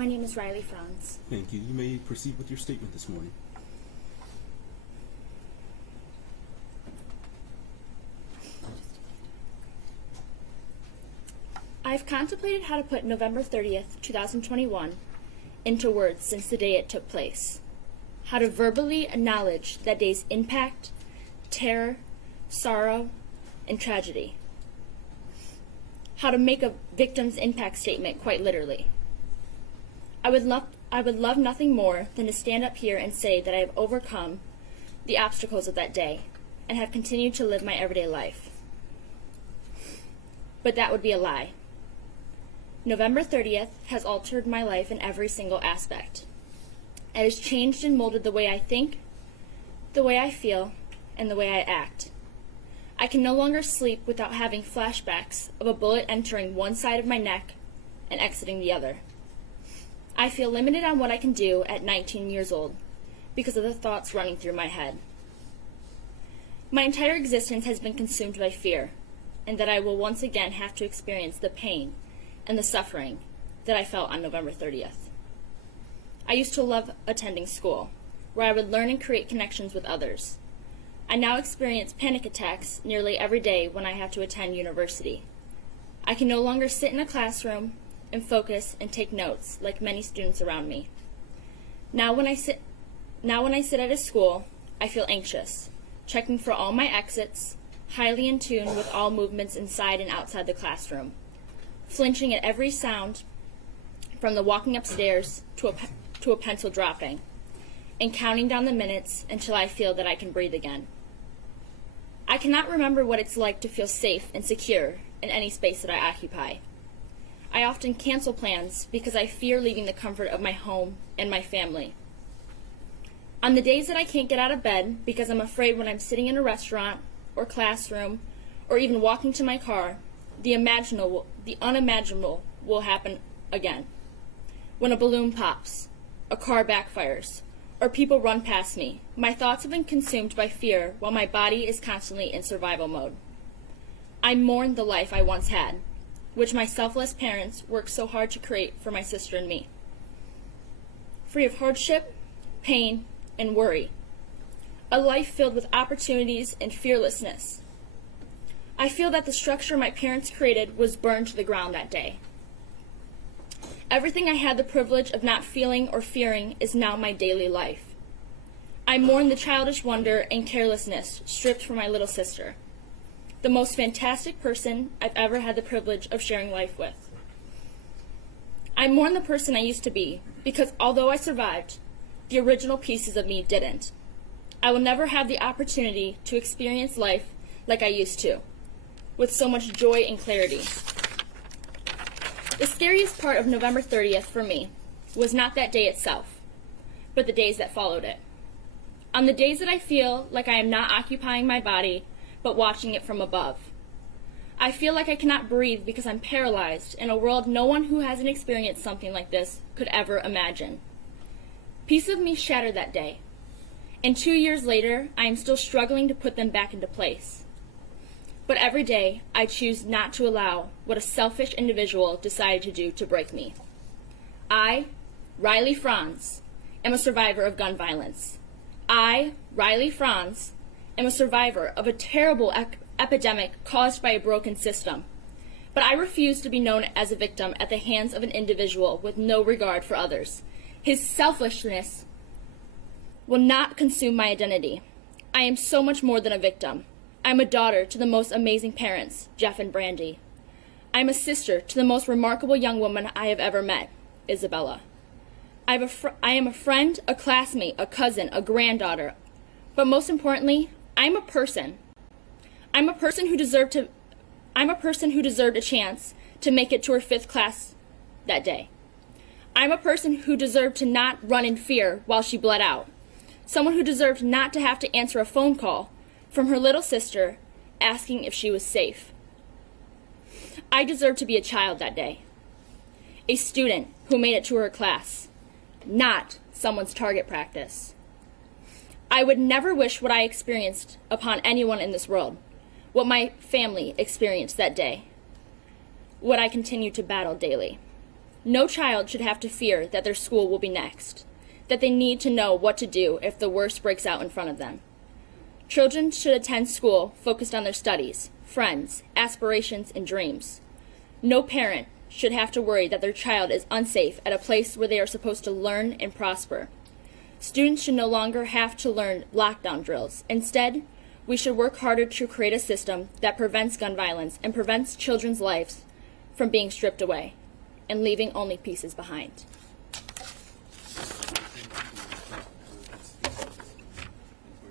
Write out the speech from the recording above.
My name is Riley Franz. Thank you. You may proceed with your statement this morning. I've contemplated how to put November 30th, 2021 into words since the day it took place. How to verbally acknowledge that day's impact, terror, sorrow, and tragedy. How to make a victim's impact statement quite literally. I would love nothing more than to stand up here and say that I have overcome the obstacles of that day and have continued to live my everyday life. But that would be a lie. November 30th has altered my life in every single aspect. It has changed and molded the way I think, the way I feel, and the way I act. I can no longer sleep without having flashbacks of a bullet entering one side of my neck and exiting the other. I feel limited on what I can do at 19 years old because of the thoughts running through my head. My entire existence has been consumed by fear, and that I will once again have to experience the pain and the suffering that I felt on November 30th. I used to love attending school, where I would learn and create connections with others. I now experience panic attacks nearly every day when I have to attend university. I can no longer sit in a classroom and focus and take notes like many students around me. Now when I sit at a school, I feel anxious, checking for all my exits, highly in tune with all movements inside and outside the classroom, flinching at every sound from the walking upstairs to a pencil dropping, and counting down the minutes until I feel that I can breathe again. I cannot remember what it's like to feel safe and secure in any space that I occupy. I often cancel plans because I fear leaving the comfort of my home and my family. On the days that I can't get out of bed because I'm afraid when I'm sitting in a restaurant or classroom or even walking to my car, the unimaginable will happen again. When a balloon pops, a car backfires, or people run past me, my thoughts have been consumed by fear while my body is constantly in survival mode. I mourn the life I once had, which my selfless parents worked so hard to create for my sister and me. Free of hardship, pain, and worry. A life filled with opportunities and fearlessness. I feel that the structure my parents created was burned to the ground that day. Everything I had the privilege of not feeling or fearing is now my daily life. I mourn the childish wonder and carelessness stripped from my little sister, the most fantastic person I've ever had the privilege of sharing life with. I mourn the person I used to be, because although I survived, the original pieces of me didn't. I will never have the opportunity to experience life like I used to, with so much joy and clarity. The scariest part of November 30th for me was not that day itself, but the days that followed it. On the days that I feel like I am not occupying my body, but watching it from above. I feel like I cannot breathe because I'm paralyzed in a world no one who hasn't experienced something like this could ever imagine. Pieces of me shattered that day, and 2 years later, I am still struggling to put them back into place. But every day, I choose not to allow what a selfish individual decided to do to break me. I, Riley Franz, am a survivor of gun violence. I, Riley Franz, am a survivor of a terrible epidemic caused by a broken system. But I refuse to be known as a victim at the hands of an individual with no regard for others. His selfishness will not consume my identity. I am so much more than a victim. I am a daughter to the most amazing parents, Jeff and Brandy. I am a sister to the most remarkable young woman I have ever met, Isabella. I am a friend, a classmate, a cousin, a granddaughter. But most importantly, I am a person. I'm a person who deserved a chance to make it to her 5th class that day. I'm a person who deserved to not run in fear while she bled out. Someone who deserved not to have to answer a phone call from her little sister asking if she was safe. I deserved to be a child that day. A student who made it to her class, not someone's target practice. I would never wish what I experienced upon anyone in this world, what my family experienced that day, what I continue to battle daily. No child should have to fear that their school will be next, that they need to know what to do if the worst breaks out in front of them. Children should attend school focused on their studies, friends, aspirations, and dreams. No parent should have to worry that their child is unsafe at a place where they are supposed to learn and prosper. Students should no longer have to learn lockdown drills. Instead, we should work harder to create a system that prevents gun violence and prevents children's lives from being stripped away and leaving only pieces behind.